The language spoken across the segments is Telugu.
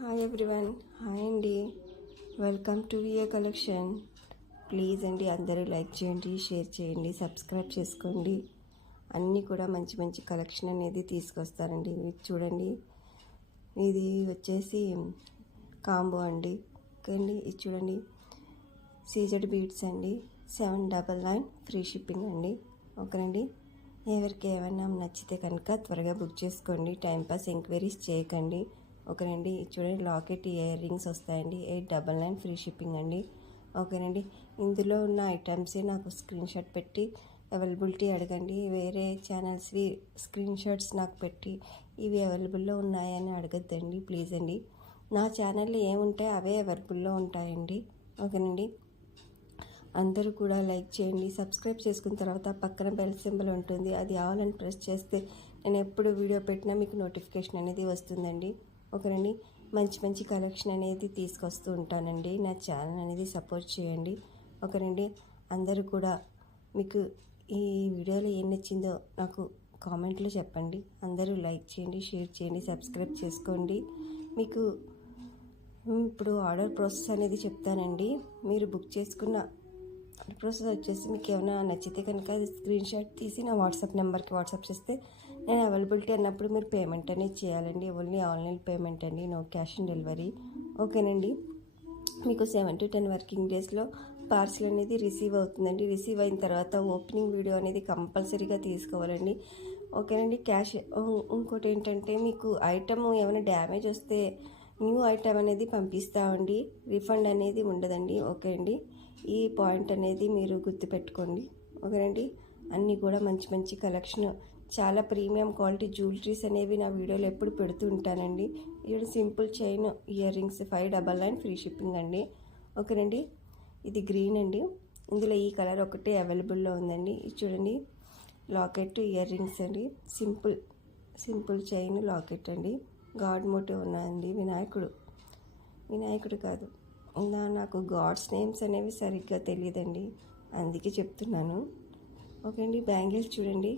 హాయ్ ఎవ్రీవన్, హాయ్ అండి. Welcome to VA collection. Please అండి అందరూ లైక్ చేయండి, షేర్ చేయండి, సబ్స్క్రైబ్ చేసుకోండి. అన్నీ కూడా మంచి మంచి కలెక్షన్ అనేది తీసుకొస్తారండి. ఇది చూడండి, ఇది వచ్చేసి కాంబో అండి. ఓకే అండి, ఇది చూడండి సీజెడ్ బీడ్స్ అండి, 799 ఫ్రీ షిప్పింగ్ అండి. ఓకేనండి, ఎవరికి ఏమైనా నచ్చితే కనుక త్వరగా బుక్ చేసుకోండి. టైంపాస్ ఎంక్వైరీస్ చేయకండి. ఓకేనండి, చూడండి లాకెట్ ఇయర్ రింగ్స్ వస్తాయండి, 899 ఫ్రీ షిప్పింగ్ అండి. ఓకేనండి, ఇందులో ఉన్న ఐటమ్సే నాకు స్క్రీన్ షాట్ పెట్టి అవైలబిలిటీ అడగండి. వేరే ఛానల్స్వి స్క్రీన్ షాట్స్ నాకు పెట్టి ఇవి అవైలబుల్లో ఉన్నాయని అడగద్దండి ప్లీజ్ అండి. నా ఛానల్లో ఏముంటాయి అవే అవైలబుల్లో ఉంటాయండి. ఓకేనండి, అందరూ కూడా లైక్ చేయండి. సబ్స్క్రైబ్ చేసుకున్న తర్వాత పక్కన బెల్ సింబల్ ఉంటుంది, అది ఆల్ అని ప్రెస్ చేస్తే నేను ఎప్పుడు వీడియో పెట్టినా మీకు నోటిఫికేషన్ అనేది వస్తుందండి. ఓకేనండి, మంచి మంచి కలెక్షన్ అనేది తీసుకొస్తూ ఉంటానండి. నా ఛానల్ అనేది సపోర్ట్ చేయండి. ఓకేనండి, అందరూ కూడా మీకు ఈ వీడియోలో ఏం నచ్చిందో నాకు కామెంట్లో చెప్పండి. అందరూ లైక్ చేయండి, షేర్ చేయండి, సబ్స్క్రైబ్ చేసుకోండి. మీకు ఇప్పుడు ఆర్డర్ ప్రాసెస్ అనేది చెప్తానండి. మీరు బుక్ చేసుకున్న ప్రాసెస్ వచ్చేసి మీకు ఏమైనా నచ్చితే కనుక అది స్క్రీన్ షాట్ తీసి నా వాట్సాప్ నెంబర్కి వాట్సాప్ చేస్తే నేను అవైలబిలిటీ అన్నప్పుడు మీరు పేమెంట్ అనేది చేయాలండి. ఓన్లీ ఆన్లైన్ పేమెంట్ అండి, నో క్యాష్ ఆన్ డెలివరీ. ఓకేనండి, మీకు 7 to 10 వర్కింగ్ డేస్లో పార్సిల్ అనేది రిసీవ్ అవుతుందండి. రిసీవ్ అయిన తర్వాత ఓపెనింగ్ వీడియో అనేది కంపల్సరీగా తీసుకోవాలండి. ఓకేనండి, క్యాష్ ఇంకోటి ఏంటంటే మీకు ఐటమ్ ఏమైనా డ్యామేజ్ వస్తే న్యూ ఐటమ్ అనేది పంపిస్తామండి, రిఫండ్ అనేది ఉండదండి. ఓకే అండి, ఈ పాయింట్ అనేది మీరు గుర్తుపెట్టుకోండి. ఓకేనండి, అన్నీ కూడా మంచి మంచి కలెక్షన్, చాలా ప్రీమియం క్వాలిటీ జ్యువెలరీస్ అనేవి నా వీడియోలో ఎప్పుడు పెడుతూ ఉంటానండి. ఇది simple chain ear rings 599 free shipping అండి. ఓకేనండి, ఇది గ్రీన్ అండి, ఇందులో ఈ కలర్ ఒకటే అవైలబుల్లో ఉందండి. ఇది చూడండి లాకెట్ ఇయర్ రింగ్స్ అండి, సింపుల్ చైన్ లాకెట్ అండి. గాడ్ మోటివ్ ఉన్నాయండి, వినాయకుడు కాదు, నాకు గాడ్స్ నేమ్స్ అనేవి సరిగ్గా తెలియదండి, అందుకే చెప్తున్నాను. ఓకే అండి, బ్యాంగిల్స్ చూడండి,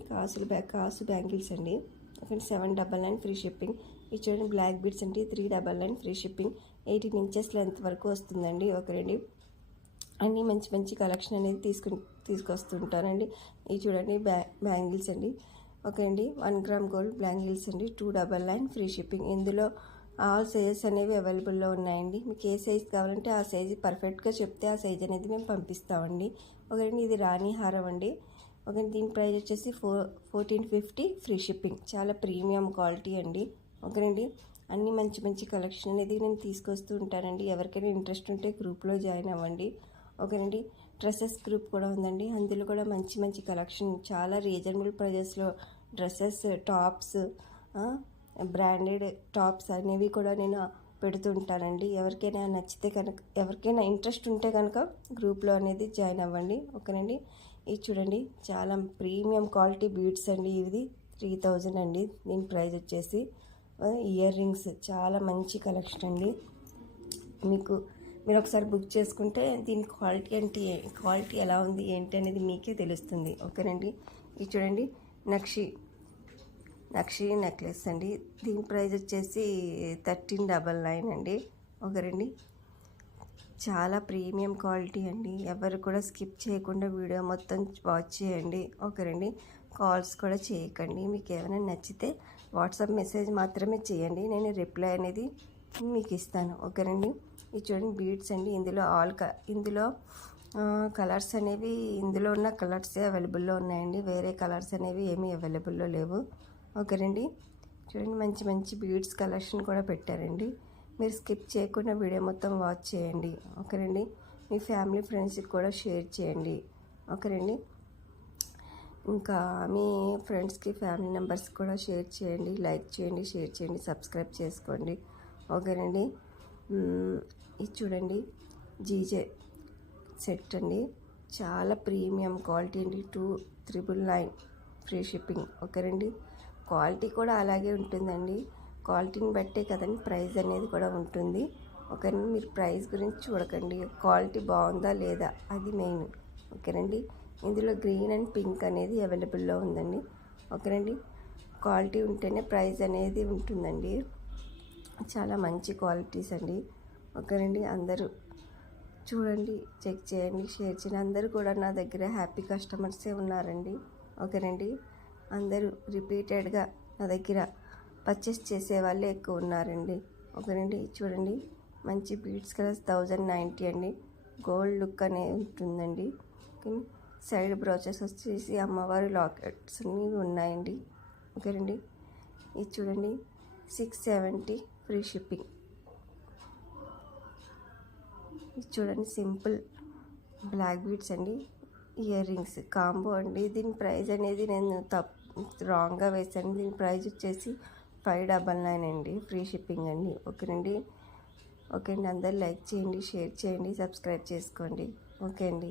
కాసు బ్యాంగిల్స్ అండి. Okay, 799 free shipping. ఇది చూడండి బ్లాక్ బీడ్స్ అండి, 399 ఫ్రీ షిప్పింగ్. 18 inches లెంత్ వరకు వస్తుందండి. ఓకే అండి, అన్నీ మంచి మంచి కలెక్షన్ అనేది తీసుకొస్తుంటానండి. ఇది చూడండి బ్యాంగిల్స్ అండి. ఓకే అండి, 1 gram గోల్డ్ బ్యాంగిల్స్ అండి, 299 ఫ్రీ షిప్పింగ్. ఇందులో ఆల్ సైజెస్ అనేవి అవైలబుల్లో ఉన్నాయండి. మీకు ఏ సైజ్ కావాలంటే ఆ సైజు పర్ఫెక్ట్గా చెప్తే ఆ సైజ్ అనేది మేము పంపిస్తామండి. ఓకే అండి, ఇది రాణి హారం అండి. ఓకే, దీని ప్రైస్ వచ్చేసి 1450 ఫ్రీ షిప్పింగ్. చాలా ప్రీమియం క్వాలిటీ అండి. ఓకేనండి, అన్నీ మంచి మంచి కలెక్షన్ అనేది నేను తీసుకొస్తూ ఉంటానండి. ఎవరికైనా ఇంట్రెస్ట్ ఉంటే గ్రూప్లో జాయిన్ అవ్వండి. ఓకేనండి, డ్రెస్సెస్ గ్రూప్ కూడా ఉందండి, అందులో కూడా మంచి మంచి కలెక్షన్, చాలా రీజనబుల్ ప్రైజెస్లో డ్రెస్సెస్, టాప్స్, బ్రాండెడ్ టాప్స్ అనేవి కూడా నేను పెడుతుంటానండి. ఎవరికైనా నచ్చితే కనుక, ఎవరికైనా ఇంట్రెస్ట్ ఉంటే కనుక గ్రూప్లో అనేది జాయిన్ అవ్వండి. ఓకేనండి, ఇది చూడండి చాలా ప్రీమియం క్వాలిటీ బీడ్స్ అండి, ఇది 3000 అండి. దీని ప్రైస్ వచ్చేసి ఇయర్ రింగ్స్, చాలా మంచి కలెక్షన్ అండి. మీరు ఒకసారి బుక్ చేసుకుంటే దీని క్వాలిటీ ఎలా ఉంది ఏంటి అనేది మీకే తెలుస్తుంది. ఓకేనండి, ఇది చూడండి నక్షి నెక్లెస్ అండి, దీని ప్రైస్ వచ్చేసి 1399 అండి. ఓకేనండి, చాలా ప్రీమియం క్వాలిటీ అండి. ఎవరు కూడా స్కిప్ చేయకుండా వీడియో మొత్తం వాచ్ చేయండి. ఓకేనండి, కాల్స్ కూడా చేయకండి. మీకు ఏమైనా నచ్చితే వాట్సాప్ మెసేజ్ మాత్రమే చేయండి, నేను రిప్లై అనేది మీకు ఇస్తాను. ఓకేనండి, ఇది చూడండి బీడ్స్ అండి, ఇందులో కలర్స్ అనేవి ఇందులో ఉన్న కలర్సే అవైలబుల్లో ఉన్నాయండి, వేరే కలర్స్ అనేవి ఏమీ అవైలబుల్లో లేవు. ఓకేనండి, చూడండి మంచి మంచి బీడ్స్ కలెక్షన్ కూడా పెట్టారండి. మీరు స్కిప్ చేయకుండా వీడియో మొత్తం వాచ్ చేయండి. ఓకేనండి, మీ ఫ్యామిలీ ఫ్రెండ్స్కి కూడా షేర్ చేయండి. ఓకేనండి, ఇంకా మీ ఫ్రెండ్స్కి ఫ్యామిలీ మెంబర్స్కి కూడా షేర్ చేయండి, లైక్ చేయండి, షేర్ చేయండి, సబ్స్క్రైబ్ చేసుకోండి. ఓకేనండి, ఇది చూడండి జీజే సెట్ అండి, చాలా ప్రీమియం క్వాలిటీ అండి, 2999 ఫ్రీ షిప్పింగ్. ఓకేనండి, క్వాలిటీ కూడా అలాగే ఉంటుందండి, క్వాలిటీని బట్టే కదండి ప్రైస్ అనేది కూడా ఉంటుంది. ఓకేనండి, మీరు ప్రైస్ గురించి చూడకండి, క్వాలిటీ బాగుందా లేదా అది మెయిన్. ఓకేనండి, ఇందులో గ్రీన్ అండ్ పింక్ అనేది అవైలబుల్లో ఉందండి. ఓకేనండి, క్వాలిటీ ఉంటేనే ప్రైస్ అనేది ఉంటుందండి. చాలా మంచి క్వాలిటీస్ అండి. ఓకేనండి, అందరూ చూడండి, చెక్ చేయండి, షేర్ చేయండి. అందరూ కూడా నా దగ్గర హ్యాపీ కస్టమర్సే ఉన్నారండి. ఓకేనండి, అందరూ రిపీటెడ్గా నా దగ్గర పర్చేస్ చేసే వాళ్ళే ఎక్కువ ఉన్నారండి. ఓకేనండి, చూడండి, మంచి బీడ్స్ కలర్స్ 1090 అండి. గోల్డ్ లుక్ అనేది ఉంటుందండి. ఓకే, సైడ్ బ్రోచెస్ వచ్చేసి అమ్మవారి లాకెట్స్ అన్నీ ఉన్నాయండి. ఓకేనండి, ఇది చూడండి 670 ఫ్రీ షిప్పింగ్. ఇది చూడండి సింపుల్ బ్లాక్ బీడ్స్ అండి, ఇయర్ రింగ్స్ కాంబో అండి. దీని ప్రైస్ అనేది నేను రాంగ్గా వేసాను. దీని ప్రైస్ వచ్చేసి 599 అండి, ఫ్రీ షిప్పింగ్ అండి. ఓకేనండి, ఓకే అండి, అందరు లైక్ చేయండి, షేర్ చేయండి, సబ్స్క్రైబ్ చేసుకోండి. ఓకే అండి.